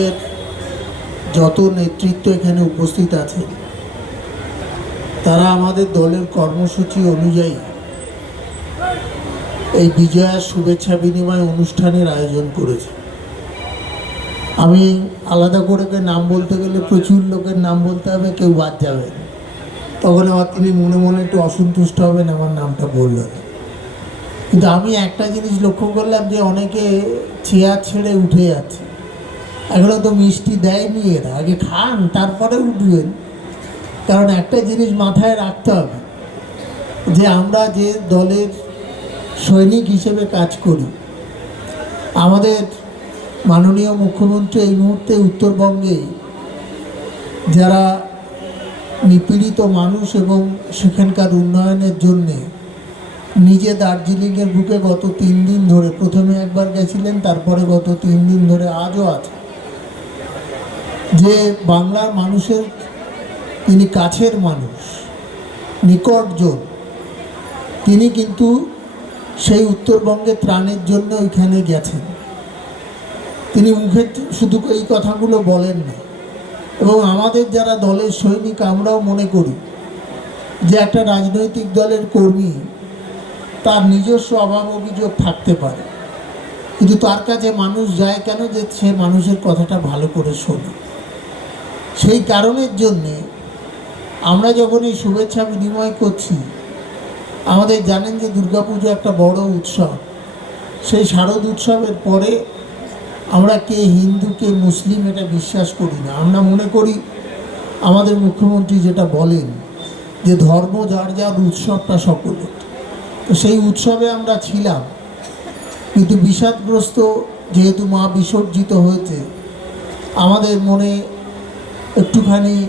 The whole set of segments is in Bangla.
এর যত নেতৃত্ব এখানে উপস্থিত আছে, তারা আমাদের দলের কর্মসূচি অনুযায়ী এই বিজয়ার শুভেচ্ছা বিনিময় অনুষ্ঠানের আয়োজন করেছে। আমি আলাদা করে কে নাম বলতে গেলে প্রচুর লোকের নাম বলতে হবে, কেউ বাদ যাবে। তখন আবার তিনি মনে মনে একটু অসন্তুষ্ট হবেন, আমার নামটা বললেন কিন্তু আমি একটা জিনিস লক্ষ্য করলাম যে অনেকে চেয়ার ছেড়ে উঠে যাচ্ছে। এখনও তো মিষ্টি দেয়নি এরা। আগে খান, তারপরে উঠবেন। কারণ একটা জিনিস মাথায় রাখতে হবে, যে আমরা যে দলের সৈনিক হিসেবে কাজ করি, আমাদের মাননীয় মুখ্যমন্ত্রী এই মুহূর্তে উত্তরবঙ্গে যারা নিপীড়িত মানুষ এবং সেখানকার উন্নয়নের জন্যে নিজে দার্জিলিংয়ের বুকে গত তিন দিন ধরে, প্রথমে একবার গেছিলেন, তারপরে গত তিন দিন ধরে আজও আছে যে বাংলার মানুষের, তিনি কাছের মানুষ, নিকটজন, তিনি কিন্তু সেই উত্তরবঙ্গে ত্রাণের জন্য ওইখানে গেছেন। তিনি মুখে শুধু এই কথাগুলো বলেন না। এবং আমাদের যারা দলের সৈনিক, আমরাও মনে করি যে একটা রাজনৈতিক দলের কর্মী, তার নিজস্ব অভাব অভিযোগ থাকতে পারে। কিন্তু তার কাছে মানুষ যায় কেন যে সে মানুষের কথাটা ভালো করে শোনে? সেই কারণের জন্যে আমরা যখন এই শুভেচ্ছা বিনিময় করছি, আমাদের জানেন যে দুর্গাপুজো একটা বড় উৎসব। সেই শারদ উৎসবের পরে আমরা কে হিন্দু, কে মুসলিম এটা বিশ্বাস করি না। আমরা মনে করি, আমাদের মুখ্যমন্ত্রী যেটা বলেন যে ধর্ম যার যার উৎসবটা সকলের। তো সেই উৎসবে আমরা ছিলাম, কিন্তু বিষাদগ্রস্ত যেহেতু মা বিসর্জিত হয়েছে, আমাদের মনে একটুখানি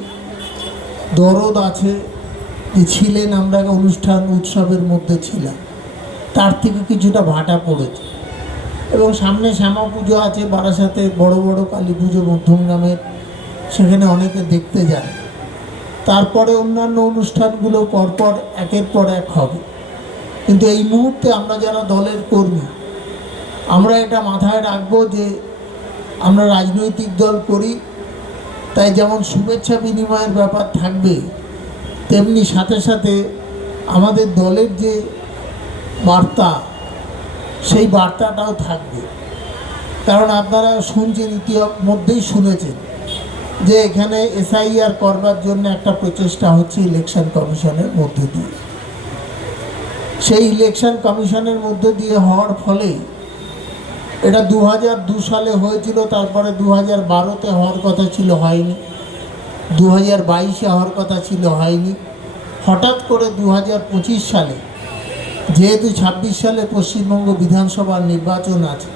দরদ আছে যে ছিলেন আমরা অনুষ্ঠান উৎসবের মধ্যে ছিলাম। তার থেকে কিছুটা ভাটা পড়েছে। এবং সামনে শ্যামা পুজো আছে, বারাসাতে বড় বড় কালী পুজো মধ্যম গ্রামের সেখানে অনেকে দেখতে যায় তারপরে অন্যান্য অনুষ্ঠানগুলো পরপর একের পর এক হবে। কিন্তু এই মুহূর্তে আমরা যারা দলের কর্মী, আমরা এটা মাথায় রাখব যে আমরা রাজনৈতিক দল করি তাই যেমন শুভেচ্ছা বিনিময়ের ব্যাপার থাকবে, তেমনি সাথে সাথে আমাদের দলের যে বার্তা, সেই বার্তাটাও থাকবে। কারণ আপনারা শুনছেন, ইতিমধ্যেই শুনেছেন যে এখানে এসআইআর করবার জন্য একটা প্রচেষ্টা হচ্ছে ইলেকশন কমিশনের মধ্যে দিয়ে। সেই ইলেকশন কমিশনের মধ্য দিয়ে হওয়ার ফলে এটা দু হাজার দু সালে হয়েছিল, তারপরে দু হাজার বারোতে হওয়ার কথা ছিল, হয়নি। দু হাজার বাইশে হওয়ার কথা ছিল, হয়নি। হঠাৎ করে দু হাজার পঁচিশ সালে, যেহেতু ছাব্বিশ সালে পশ্চিমবঙ্গ বিধানসভার নির্বাচন আছে,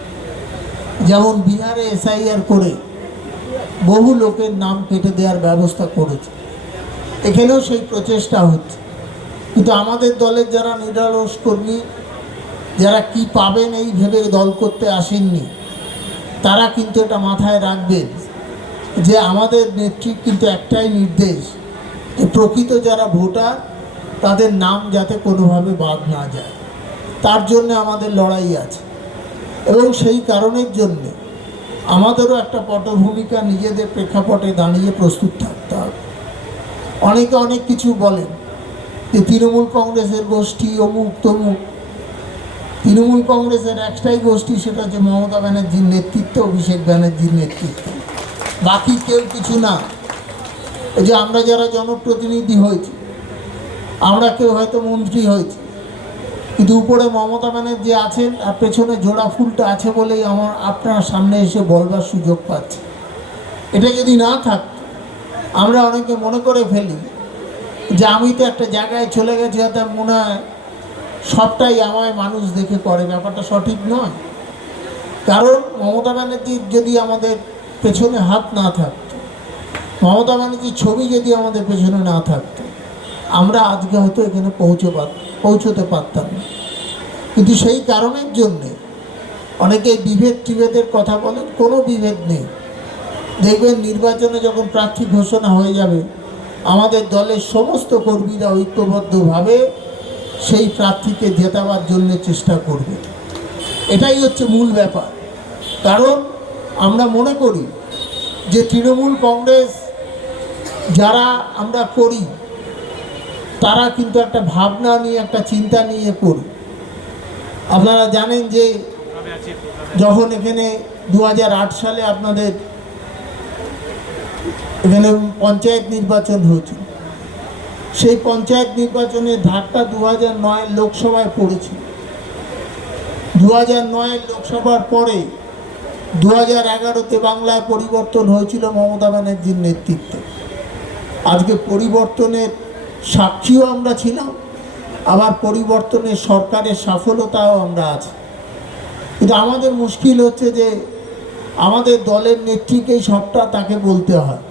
যেমন বিহারে এসআইআর করে বহু লোকের নাম কেটে দেওয়ার ব্যবস্থা করেছে। এখানেও সেই প্রচেষ্টা হচ্ছে। কিন্তু আমাদের দলের যারা নিরলস কর্মী যারা কি পাবেন এই ভেবে দল করতে আসেননি, তারা কিন্তু এটা মাথায় রাখবেন যে আমাদের নেত্রীর কিন্তু একটাই নির্দেশ, যে প্রকৃত যারা ভোটার, তাদের নাম যাতে কোনোভাবে বাদ না যায়। তার জন্য আমাদের লড়াই আছে। এবং সেই কারণের জন্যে আমাদেরও একটা পটভূমিকা নিজেদের প্রেক্ষাপটে দাঁড়িয়ে প্রস্তুত থাকতে হবে। অনেকে অনেক কিছু বলেন যে তৃণমূল কংগ্রেসের গোষ্ঠী অমুক তমুক তৃণমূল কংগ্রেসের একটাই গোষ্ঠী সেটা হচ্ছে মমতা ব্যানার্জির নেতৃত্ব অভিষেক ব্যানার্জির নেতৃত্ব। বাকি কেউ কিছু না। এই যে আমরা যারা জনপ্রতিনিধি হয়েছি, আমরা কেউ হয়তো মন্ত্রী হয়েছি, কিন্তু উপরে মমতা ব্যানার্জি আছেন আর পেছনে জোড়া ফুলটা আছে বলেই আমার আপনার সামনে এসে বলবার সুযোগ পাচ্ছে। এটা যদি না থাকতো আমরা অনেকে মনে করে ফেলি যে আমি তো একটা জায়গায় চলে গেছি হয়তো মনে হয় সবটাই আমায় মানুষ দেখে করে, ব্যাপারটা সঠিক নয়। কারণ মমতা ব্যানার্জির যদি আমাদের পেছনে হাত না থাকতো, মমতা ব্যানার্জির ছবি যদি আমাদের পেছনে না থাকতো, আমরা আজকে হয়তো এখানে পৌঁছে পৌঁছতে পারতাম না। কিন্তু সেই কারণের জন্যে অনেকে বিভেদ টিভেদের কথা বলেন, কোনো বিভেদ নেই। দেখবেন নির্বাচনে যখন প্রার্থী ঘোষণা হয়ে যাবে, আমাদের দলের সমস্ত কর্মীরা ঐক্যবদ্ধভাবে সেই প্রার্থীকে জেতাবার জন্য চেষ্টা করবে। এটাই হচ্ছে মূল ব্যাপার। কারণ আমরা মনে করি যে তৃণমূল কংগ্রেস যারা আমরা করি, তারা কিন্তু একটা ভাবনা নিয়ে, একটা চিন্তা নিয়ে করি আপনারা জানেন যে যখন এখানে দু হাজার আট সালে আপনাদের এখানে পঞ্চায়েত নির্বাচন হয়েছিল সেই পঞ্চায়েত নির্বাচনের ধাক্কা দু হাজার নয় লোকসভায় পড়েছিল। দু হাজার নয়ের লোকসভার পরে দু হাজার এগারোতে বাংলায় পরিবর্তন হয়েছিল মমতা ব্যানার্জির নেতৃত্বে। আজকে পরিবর্তনের সাক্ষীও আমরা ছিলাম, আবার পরিবর্তনের সরকারের সফলতাও আমরা আছি। কিন্তু আমাদের মুশকিল হচ্ছে যে আমাদের দলের নেত্রীকেই সবটা তাকে বলতে হয়।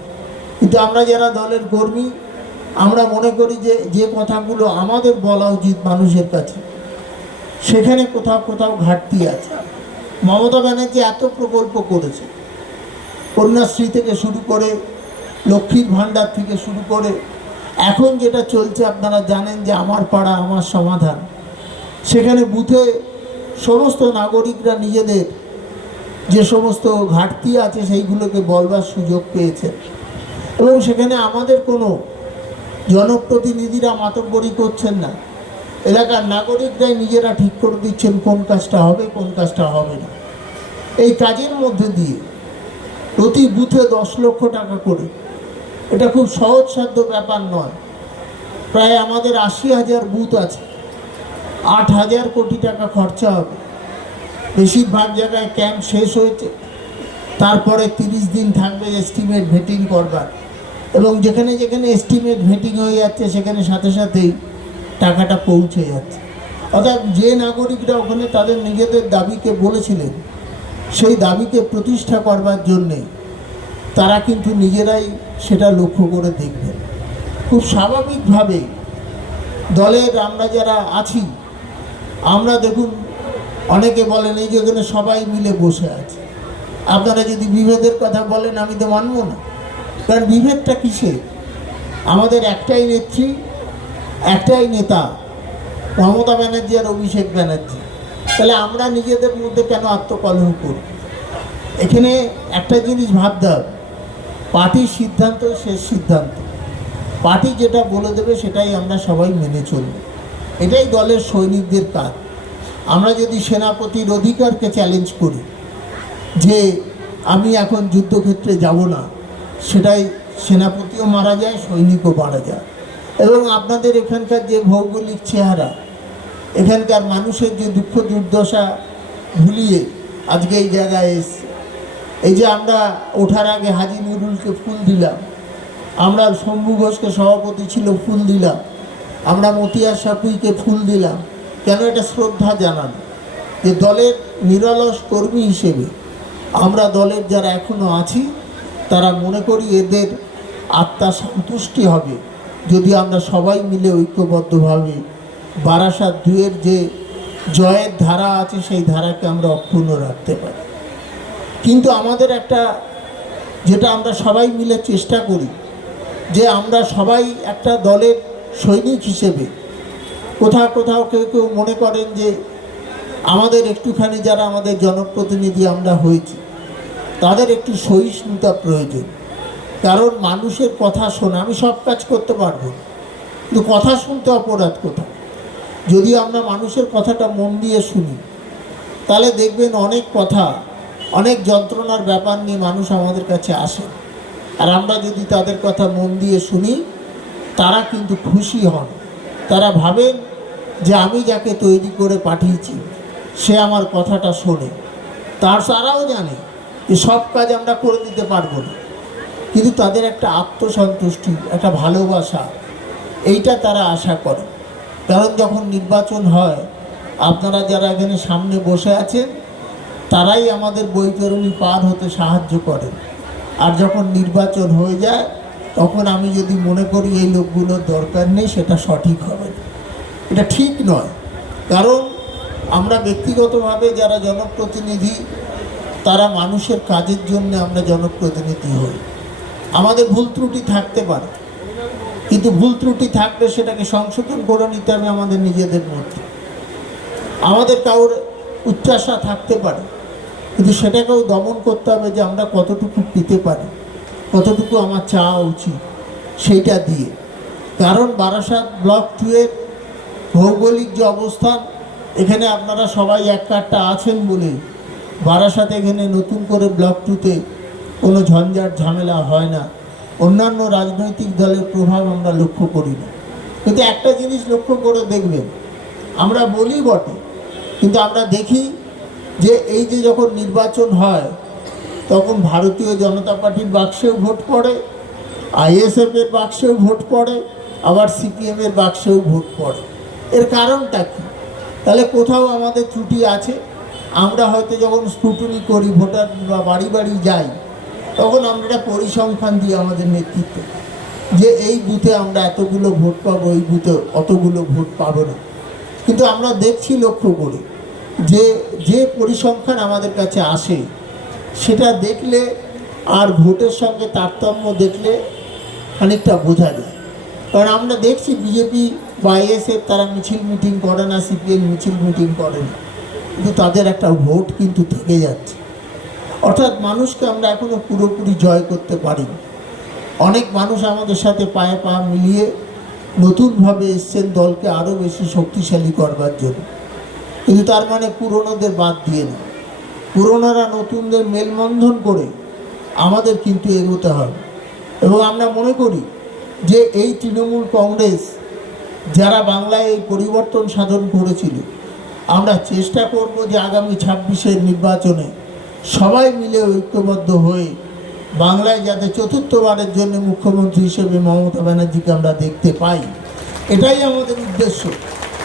কিন্তু আমরা যারা দলের কর্মী আমরা মনে করি যে যে কথাগুলো আমাদের বলা উচিত মানুষের কাছে, সেখানে কোথাও কোথাও ঘাটতি আছে। মমতা ব্যানার্জি এত প্রকল্প করেছে। কন্যাশ্রী থেকে শুরু করে, লক্ষ্মীর ভাণ্ডার থেকে শুরু করে, এখন যেটা চলছে আপনারা জানেন যে, আমার পাড়া, আমার সমাধান। সেখানে বুথে সমস্ত নাগরিকরা নিজেদের যে সমস্ত ঘাটতি আছে, সেইগুলোকে বলবার সুযোগ পেয়েছে। এবং সেখানে আমাদের কোনো জনপ্রতিনিধিরা মাতব্বরি করছেন না। এলাকার নাগরিকরাই নিজেরা ঠিক করে দিচ্ছেন কোন কাজটা হবে, কোন কাজটা হবে না। এই কাজের মধ্যে দিয়ে প্রতি বুথে দশ লক্ষ টাকা করে। এটা খুব সহজসাধ্য ব্যাপার নয়। প্রায় আমাদের আশি হাজার বুথ আছে। আট হাজার কোটি টাকা খরচা হবে। বেশিরভাগ জায়গায় ক্যাম্প শেষ হয়েছে। তারপরে তিরিশ দিন থাকবে এস্টিমেট ভেটিং করবার। এবং যেখানে যেখানে এস্টিমেট ভেটিং হয়ে যাচ্ছে, সেখানে সাথে সাথেই টাকাটা পৌঁছে যাচ্ছে। অর্থাৎ যে নাগরিকরা ওখানে তাদের নিজেদের দাবিকে বলেছিলেন, সেই দাবিকে প্রতিষ্ঠা করবার জন্যে তারা কিন্তু নিজেরাই সেটা লক্ষ্য করে দেখবেন। খুব স্বাভাবিকভাবে দলের আমরা যারা আছি, আমরা দেখুন, অনেকে বলেন এই যে এখানে সবাই মিলে বসে আছে। আপনারা যদি বিভেদের কথা বলেন, আমি তো মানব না। কারণ বিভেদটা কিসে আমাদের একটাই নেত্রী, একটাই নেতা, মমতা ব্যানার্জি আর অভিষেক ব্যানার্জি। তাহলে আমরা নিজেদের মধ্যে কেন আত্মকলহ করব এখানে একটা জিনিস ভাবতে হবে। পার্টির সিদ্ধান্ত শেষ সিদ্ধান্ত। পার্টি যেটা বলে দেবে সেটাই আমরা সবাই মেনে চলব। এটাই দলের সৈনিকদের কাজ। আমরা যদি সেনাপতির অধিকারকে চ্যালেঞ্জ করি যে আমি এখন যুদ্ধক্ষেত্রে যাব না সেটাই সেনাপতিও মারা যায়, সৈনিকও মারা যায়। এবং আপনাদের এখানকার যে ভৌগোলিক চেহারা, এখানকার মানুষের যে দুঃখ দুর্দশা ভুলিয়ে আজকে এই জায়গায় এসছে। এই যে আমরা ওঠার আগে হাজি নুরুলকে ফুল দিলাম, আমরা শম্ভু ঘোষকে সভাপতি ছিল, ফুল দিলাম, আমরা মতিয়া সাপুইকে ফুল দিলাম, কেন এটা শ্রদ্ধা জানান? যে দলের নিরলস কর্মী হিসেবে আমরা দলের যারা এখনও আছি তারা মনে করি এদের আত্মা সন্তুষ্টি হবে। যদি আমরা সবাই মিলে ঐক্যবদ্ধভাবে বারাসাত দুয়ের যে জয়ের ধারা আছে, সেই ধারাকে আমরা অক্ষুণ্ণ রাখতে পারি। কিন্তু আমাদের একটা যেটা আমরা সবাই মিলে চেষ্টা করি, যে আমরা সবাই একটা দলের সৈনিক হিসেবে, কোথাও কোথাও কেউ কেউ মনে করেন যে আমাদের একটুখানি যারা আমাদের জনপ্রতিনিধি আমরা হয়েছি তাদের একটু সহিষ্ণুতা প্রয়োজন। কারণ মানুষের কথা শোনা, আমি সব কাজ করতে পারব। কিন্তু কথা শুনতে অপরাধ কোথায়? যদি আমরা মানুষের কথাটা মন দিয়ে শুনি, তাহলে দেখবেন অনেক কথা, অনেক যন্ত্রণার ব্যাপার নিয়ে মানুষ আমাদের কাছে আসে। আর আমরা যদি তাদের কথা মন দিয়ে শুনি, তারা কিন্তু খুশি হন। তারা ভাবেন যে আমি যাকে তৈরি করে পাঠিয়েছি, সে আমার কথাটা শোনে। তার তারাও জানে। যে সব কাজ আমরা করে দিতে পারব না। কিন্তু তাদের একটা আত্মসন্তুষ্টি, একটা ভালোবাসা, এইটা তারা আশা করে। কারণ যখন নির্বাচন হয়, আপনারা যারা এখানে সামনে বসে আছেন, তারাই আমাদের বৈতরণী পার হতে সাহায্য করেন আর যখন নির্বাচন হয়ে যায়, তখন আমি যদি মনে করি এই লোকগুলোর দরকার নেই, সেটা সঠিক হবে এটা ঠিক নয়। কারণ আমরা ব্যক্তিগতভাবে যারা জনপ্রতিনিধি তারা মানুষের কাজের জন্য আমরা জনপ্রতিনিধি হই। আমাদের ভুল ত্রুটি থাকতে পারে। কিন্তু ভুল ত্রুটি থাকলে সেটাকে সংশোধন করে নিতে হবে আমাদের নিজেদের মধ্যে। আমাদের কারোর উচ্চাসা থাকতে পারে। কিন্তু সেটাকেও দমন করতে হবে যে আমরা কতটুকু পেতে পারি, কতটুকু আমার চাওয়া উচিত সেইটা দিয়ে। কারণ বারাসাত ব্লক টুয়ের ভৌগোলিক যে অবস্থান, এখানে আপনারা সবাই এক কাঠটা আছেন বলে বারাসাতে এখানে নতুন করে ব্লক টুতে কোনো ঝঞ্ঝাট ঝামেলা হয় না। অন্যান্য রাজনৈতিক দলের প্রভাব আমরা লক্ষ্য করি না। কিন্তু একটা জিনিস লক্ষ্য করে দেখবেন, আমরা বলি বটে, কিন্তু আমরা দেখি যে এই যে যখন নির্বাচন হয়, তখন ভারতীয় জনতা পার্টির বাক্সেও ভোট পড়ে আইএসএফের বাক্সেও ভোট পড়ে, আবার সিপিএমের বাক্সেও ভোট পড়ে। এর কারণটা কী? তাহলে কোথাও আমাদের ত্রুটি আছে? আমরা হয়তো যখন স্ক্রুটনি করি, ভোটার বা বাড়ি বাড়ি যাই, তখন আমরা পরিসংখ্যান দিই আমাদের নেতৃত্ব, যে এই বুথে আমরা এতগুলো ভোট পাবো, এই বুথে অতগুলো ভোট পাবো না। কিন্তু আমরা দেখছি লক্ষ্য করে যে যে পরিসংখ্যান আমাদের কাছে আসে, সেটা দেখলে আর ভোটের সঙ্গে তারতম্য দেখলে খানিকটা বোঝা যায়। কারণ আমরা দেখছি বিজেপি বা তারা মিছিল মিটিং করে না, সিপিএম মিছিল মিটিং করে না। কিন্তু তাদের একটা ভোট কিন্তু থেকে যাচ্ছে। অর্থাৎ মানুষকে আমরা এখনও পুরোপুরি জয় করতে পারি অনেক মানুষ আমাদের সাথে পায়ে পা মিলিয়ে নতুনভাবে এসছেন, দলকে আরও বেশি শক্তিশালী করবার জন্য। কিন্তু তার মানে পুরনোদের বাদ দিয়ে না। পুরনোরা নতুনদের মেলবন্ধন করে আমাদের কিন্তু এগোতে হবে। এবং আমরা মনে করি যে এই তৃণমূল কংগ্রেস যারা বাংলায় এই পরিবর্তন সাধন করেছিল আমরা চেষ্টা করব যে আগামী ছাব্বিশের নির্বাচনে সবাই মিলে ঐক্যবদ্ধ হয়ে বাংলায় যাতে চতুর্থবারের জন্য মুখ্যমন্ত্রী হিসেবে মমতা ব্যানার্জিকে আমরা দেখতে পাই। এটাই আমাদের উদ্দেশ্য।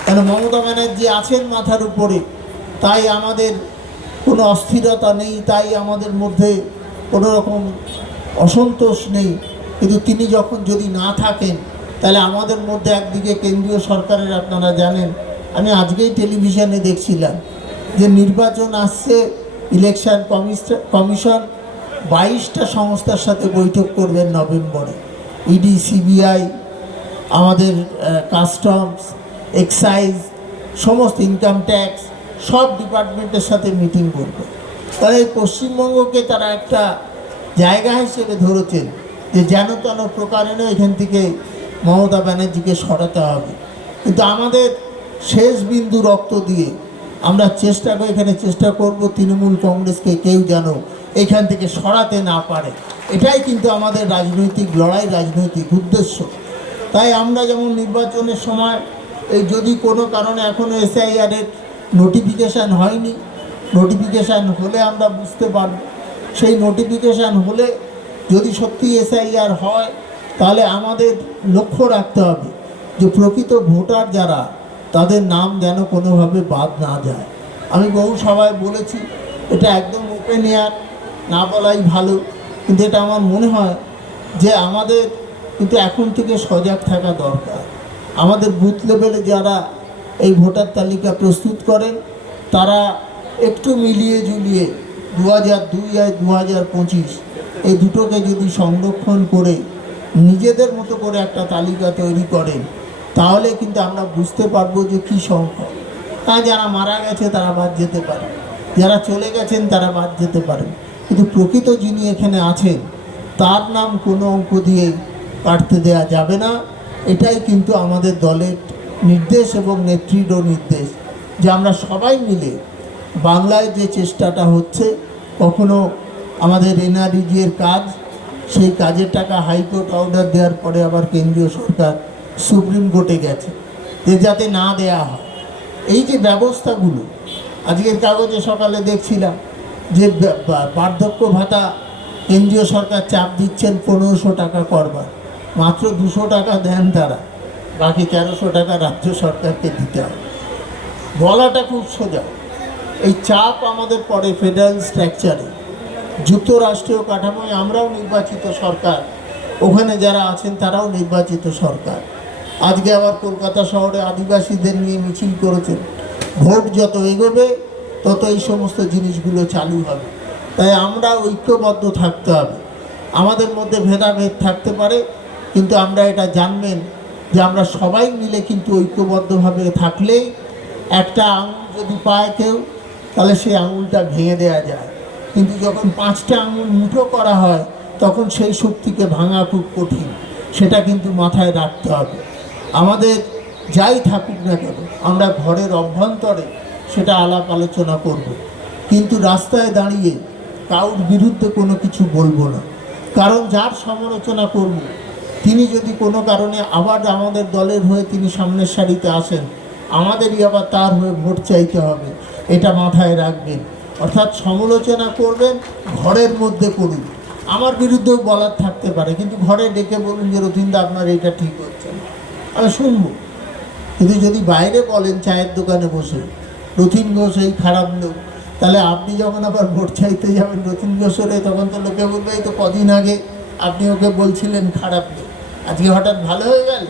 কেন মমতা ব্যানার্জি আছেন মাথার উপরে, তাই আমাদের কোনো অস্থিরতা নেই, তাই আমাদের মধ্যে কোনো রকম অসন্তোষ নেই। কিন্তু তিনি যখন যদি না থাকেন, তাহলে আমাদের মধ্যে একদিকে কেন্দ্রীয় সরকারের, আপনারা জানেন আমি আজকেই টেলিভিশনে দেখছিলাম যে নির্বাচন আসছে ইলেকশন কমিশন বাইশটা সংস্থার সাথে বৈঠক করবেন নভেম্বরে। ইডি সিবিআই আমাদের কাস্টমস এক্সাইজ সমস্ত ইনকাম ট্যাক্স সব ডিপার্টমেন্টের সাথে মিটিং করবে। তাহলে এই পশ্চিমবঙ্গকে তারা একটা জায়গা হিসেবে ধরেছেন যে যেন তেন প্রকারেণ এখান থেকে মমতা ব্যানার্জিকে সরাতে হবে। কিন্তু আমাদের শেষ বিন্দু রক্ত দিয়ে আমরা চেষ্টা করে, এখানে চেষ্টা করব তৃণমূল কংগ্রেসকে কেউ যেন এখান থেকে সরাতে না পারে। এটাই কিন্তু আমাদের রাজনৈতিক লড়াই রাজনৈতিক উদ্দেশ্য। তাই আমরা যেমন নির্বাচনের সময় এই যদি কোনো কারণে এখনও এসআইআরের নোটিফিকেশান হয়নি নোটিফিকেশান হলে আমরা বুঝতে পারব। সেই নোটিফিকেশান হলে যদি সত্যি এসআইআর হয়, তাহলে আমাদের লক্ষ্য রাখতে হবে যে প্রকৃত ভোটার যারা তাদের নাম যেন কোনোভাবে বাদ না যায়। আমি বহু সবাই বলেছি, এটা একদম ওপেন এয়ার না বলাই ভালো, কিন্তু এটা আমার মনে হয় যে আমাদের কিন্তু এখন থেকে সজাগ থাকা দরকার। আমাদের বুথ লেভেলে যারা এই ভোটার তালিকা প্রস্তুত করেন, তারা একটু মিলিয়ে জুলিয়ে দু হাজার দুই আর দু হাজার পঁচিশ এই দুটোকে যদি সংরক্ষণ করে নিজেদের মতো করে একটা তালিকা তৈরি করেন তাহলে কিন্তু আমরা বুঝতে পারব যে কী সংখ্যা হ্যাঁ যারা মারা গেছে, তারা বাদ যেতে পারে। যারা চলে গেছেন, তারা বাদ যেতে পারেন কিন্তু প্রকৃত যিনি এখানে আছেন, তার নাম কোনো অঙ্ক দিয়ে কাটতে দেয়া যাবে না। এটাই কিন্তু আমাদের দলের নির্দেশ এবং নেতৃত্ব নির্দেশ যে আমরা সবাই মিলে বাংলায় যে চেষ্টাটা হচ্ছে, কখনো আমাদের এনআরইজি এর কাজ, সেই কাজের টাকা হাইকোর্ট অর্ডার দেওয়ার পরে আবার কেন্দ্রীয় সরকার সুপ্রিম কোর্টে গেছে, যে যাতে না দেয়া হয়। এই যে ব্যবস্থাগুলো, আজকের কাগজে সকালে দেখছিলাম যে বার্ধক্য ভাতা কেন্দ্রীয় সরকার চাপ দিচ্ছেন পনেরোশো টাকা করবার। মাত্র দুশো টাকা দেন তারা, বাকি তেরোশো টাকা রাজ্য সরকারকে দিতে হবে। বলাটা খুব সোজা। এই চাপ আমাদের পরে ফেডারেল স্ট্রাকচারে যুক্তরাষ্ট্রীয় কাঠামোয় আমরাও নির্বাচিত সরকার, ওখানে যারা আছেন তারাও নির্বাচিত সরকার। আজকে আবার কলকাতা শহরে আদিবাসীদের নিয়ে মিছিল করেছেন ভোট যত এগোবে, তত এই সমস্ত জিনিসগুলো চালু হবে। তাই আমরা ঐক্যবদ্ধ থাকতে হবে। আমাদের মধ্যে ভেদাভেদ থাকতে পারে, কিন্তু আমরা এটা জানবেন যে আমরা সবাই মিলে কিন্তু ঐক্যবদ্ধভাবে থাকলেই একটা আঙুল যদি পায় কেউ, তাহলে সেই আঙুলটা ভেঙে দেওয়া যায়। কিন্তু যখন পাঁচটা আঙুল মুঠো করা হয়, তখন সেই শক্তিকে ভাঙা খুব কঠিন। সেটা কিন্তু মাথায় রাখতে হবে। আমাদের যাই থাকুক না কেন, আমরা ঘরের অভ্যন্তরে সেটা আলাপ আলোচনা করব। কিন্তু রাস্তায় দাঁড়িয়ে কারোর বিরুদ্ধে কোনো কিছু বলব না। কারণ যার সমালোচনা করব, তিনি যদি কোনো কারণে আবার আমাদের দলের হয়ে তিনি সামনের সারিতে আসেন, আমাদেরই আবার তার হয়ে ভোট চাইতে হবে, এটা মাথায় রাখবেন। অর্থাৎ সমালোচনা করবেন, ঘরের মধ্যে করুন। আমার বিরুদ্ধেও বলার থাকতে পারে, কিন্তু ঘরে ডেকে বলুন যে, রথীন্দা, আপনার এটা ঠিক হচ্ছে শুনব। কিন্তু যদি বাইরে বলেন চায়ের দোকানে বসে রথীন ঘোষ এই খারাপ লোক, তাহলে আপনি যখন আবার ভোট চাইতে যাবেন রথীন ঘোষরে, তখন তো লোকে বলবে, এই তো কদিন আগে আপনি ওকে বলছিলেন খারাপ লোক, আজকে হঠাৎ ভালো হয়ে গেল?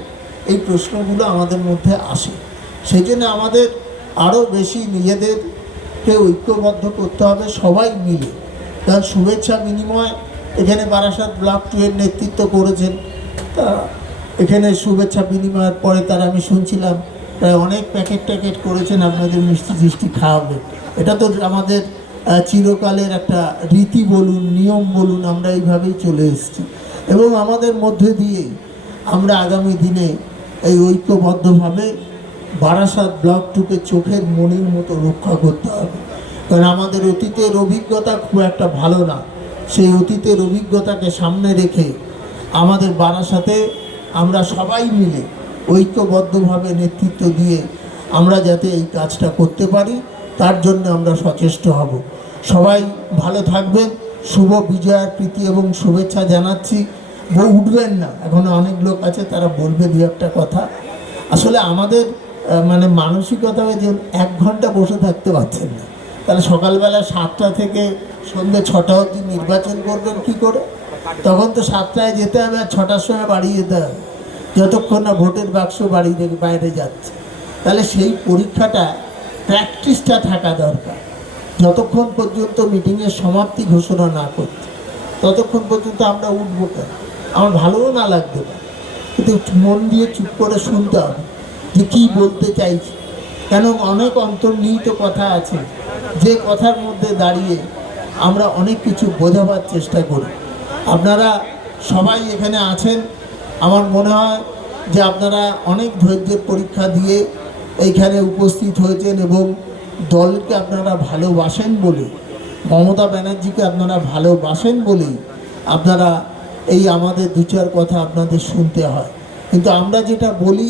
এই প্রশ্নগুলো আমাদের মধ্যে আসে। সেই জন্য আমাদের আরও বেশি নিজেদেরকে ঐক্যবদ্ধ করতে হবে সবাই মিলে। কারণ শুভেচ্ছা বিনিময়, এখানে বারাসাত ব্লক টু এর নেতৃত্ব করেছেন, তা এখানে শুভেচ্ছা বিনিময়ের পরে তার আমি শুনছিলাম, প্রায় অনেক প্যাকেট ট্যাকেট করেছেন আপনাদের মিষ্টি টিষ্টি খাওয়াবে। এটা তো আমাদের চিরকালের একটা রীতি বলুন, নিয়ম বলুন, আমরা এইভাবেই চলে এসেছি। এবং আমাদের মধ্যে দিয়ে আমরা আগামী দিনে এই ঐক্যবদ্ধভাবে বারাসাত ব্লক টুকে চোখের মনির মতো রক্ষা করতে হবে। কারণ আমাদের অতীতের অভিজ্ঞতা খুব একটা ভালো না। সেই অতীতের অভিজ্ঞতাকে সামনে রেখে আমাদের বারাসাতে আমরা সবাই মিলে ঐক্যবদ্ধভাবে নেতৃত্ব দিয়ে আমরা যাতে এই কাজটা করতে পারি, তার জন্য আমরা সচেষ্ট হব। সবাই ভালো থাকবেন, শুভ বিজয়ার প্রীতি এবং শুভেচ্ছা জানাচ্ছি। উঠবেন না, এখনও অনেক লোক আছে, তারা বলবে দু একটা কথা। আসলে আমাদের মানে মানসিকতা যে এক ঘণ্টা বসে থাকতে পারছেন না। তাহলে সকালবেলা সাতটা থেকে সন্ধ্যে ছটা অবধি নির্বাচন করবেন কি করে? তখন তো সাতটায় যেতে হবে আর ছটার সময় বাড়ি যেতে হবে। যতক্ষণ না ভোটের বাক্স বাড়ি থেকে বাইরে যাচ্ছে, তাহলে সেই পরীক্ষাটা প্র্যাকটিসটা থাকা দরকার। যতক্ষণ পর্যন্ত মিটিংয়ের সমাপ্তি ঘোষণা না করছে, ততক্ষণ পর্যন্ত আমরা উঠবো কেন? আমার ভালোও না লাগবে না কিন্তু মন দিয়ে চুপ করে শুনতে হবে যে কী বলতে চাইছি। কেন অনেক অন্তর্নিহিত কথা আছে, যে কথার মধ্যে দাঁড়িয়ে আমরা অনেক কিছু বোঝাবার চেষ্টা করি। আপনারা সবাই এখানে আছেন আমার মনে হয় যে আপনারা অনেক ধৈর্যের পরীক্ষা দিয়ে এইখানে উপস্থিত হয়েছেন এবং দলকে আপনারা ভালোবাসেন বলে, মমতা ব্যানার্জিকে আপনারা ভালোবাসেন বলেই আপনারা এই আমাদের দু চার কথা আপনাদের শুনতে হয়। কিন্তু আমরা যেটা বলি,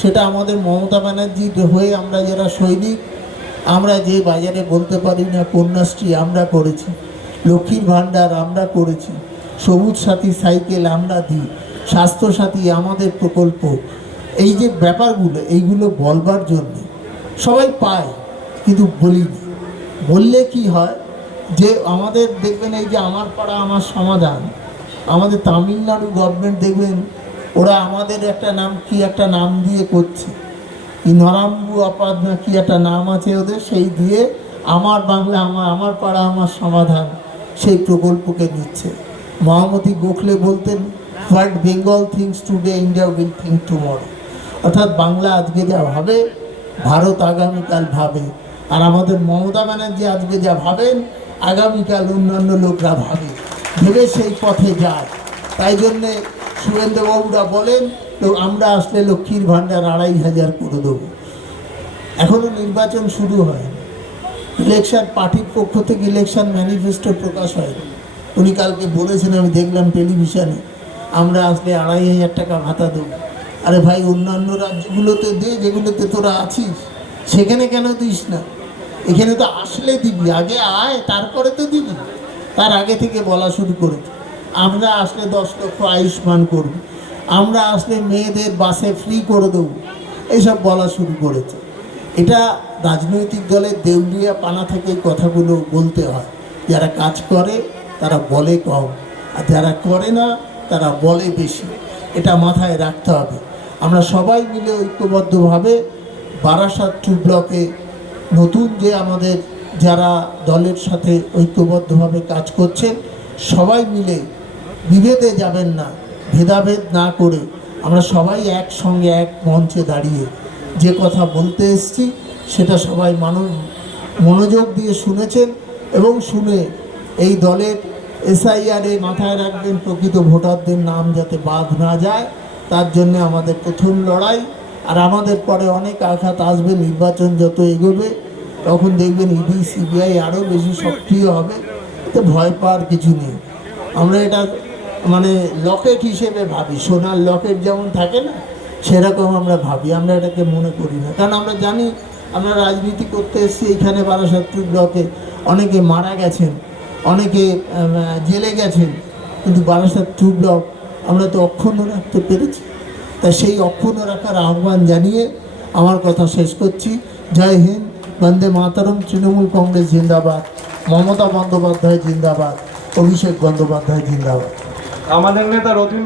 সেটা আমাদের মমতা ব্যানার্জির হয়ে আমরা যারা সৈনিক, আমরা যে বাজারে বলতে পারি না, কন্যাশ্রী আমরা করেছি, লক্ষ্মীর ভাণ্ডার আমরা করেছি, সবুজ সাথী সাইকেল আমরা দিই স্বাস্থ্যসাথী, আমাদের প্রকল্প, এই যে ব্যাপারগুলো, এইগুলো বলবার জন্য সবাই পায়, কিন্তু বলি বললে কি হয় যে, আমাদের দেখবেন এই যে আমার পাড়া, আমার সমাধান, আমাদের তামিলনাড়ু গভর্নমেন্ট দেখবেন, ওরা আমাদের একটা নাম, কি একটা নাম দিয়ে করছে। নরাম্বু আপাদ না কি একটা নাম আছে ওদের, সেই দিয়ে আমার বাংলা, আমার আমার পাড়া, আমার সমাধান সেই প্রকল্পকে নিচ্ছে। মহামতি গোখলে বলতেন what Bengal thinks today, India will think tomorrow. অর্থাৎ বাংলা আজকে যা ভাবে, ভারত আগামীকাল ভাবে। আর আমাদের মমতা ব্যানার্জি আজকে যা ভাবেন, আগামীকাল অন্যান্য লোকরা ভাবে। ভেবে সেই পথে যায় তাই জন্যে সুরেন্দ্রবাবুরা বলেন, তো আমরা আসলে লক্ষ্মীর ভাণ্ডার আড়াই হাজার করে দেবো। এখনও নির্বাচন শুরু হয়নি। ইলেকশন পার্টির পক্ষ থেকে ইলেকশন ম্যানিফেস্টো প্রকাশ হয়নি। উনি কালকে বলেছেন, আমি দেখলাম টেলিভিশনে আমরা আসলে আড়াই হাজার টাকা ভাতা দেবো। আরে ভাই, অন্যান্য রাজ্যগুলোতে দে, যেগুলোতে তোরা আছিস। সেখানে কেন দিস না? এখানে তো আসলে দিবি, আগে আয়, তারপরে তো দিবি। তার আগে থেকে বলা শুরু করেছে আমরা আসলে দশ লক্ষ আয়ুষ্মান করব। আমরা আসলে মেয়েদের বাসে ফ্রি করে দেবো। এইসব বলা শুরু করেছে এটা রাজনৈতিক দলের দেউলিয়া পানা থেকে কথাগুলো বলতে হয়। যারা কাজ করে, তারা বলে কম। আর যারা করে না তারা বলে বেশি। এটা মাথায় রাখতে হবে। আমরা সবাই মিলে ঐক্যবদ্ধভাবে বারাসাত টু ব্লকে নতুন যে আমাদের যারা দলের সাথে ঐক্যবদ্ধভাবে কাজ করছেন, সবাই মিলে বিভেদে যাবেন না, ভেদাভেদ না করে আমরা সবাই একসঙ্গে এক মঞ্চে দাঁড়িয়ে যে কথা বলতে এসছি, সেটা সবাই মানুষ মনোযোগ দিয়ে শুনেছেন এবং শুনে এই দলের এসআইআরে মাথায় রাখবেন, প্রকৃত ভোটারদের নাম যাতে বাদ না যায়। তার জন্য আমাদের প্রথম লড়াই। আর আমাদের পরে অনেক আঘাত আসবে, নির্বাচন যত এগোবে, তখন দেখবেন ইডি, সিবিআই আরও বেশি সক্রিয় হবে। তো ভয় পাওয়ার কিছু নেই। আমরা এটা মানে লকেট হিসেবে ভাবি। সোনার লকেট যেমন থাকে না, সেরকম আমরা ভাবি। আমরা এটাকে মনে করি না। কারণ আমরা জানি, আমরা রাজনীতি করতে এসেছি এখানে বারাসাত্তর ব্লকে। অনেকে মারা গেছেন। অনেকে জেলে গেছেন, কিন্তু বারাসাত্তর ব্লক আমরা তো অক্ষুণ্ণ রাখতে পেরেছি। তা সেই অক্ষুণ্ণ রাখার আহ্বান জানিয়ে আমার কথা শেষ করছি। জয় হিন্দ, বন্দে মাতারম, তৃণমূল কংগ্রেস জিন্দাবাদ, মমতা বন্দ্যোপাধ্যায় জিন্দাবাদ, অভিষেক বন্দ্যোপাধ্যায় জিন্দাবাদ। আমাদের নেতা রতিন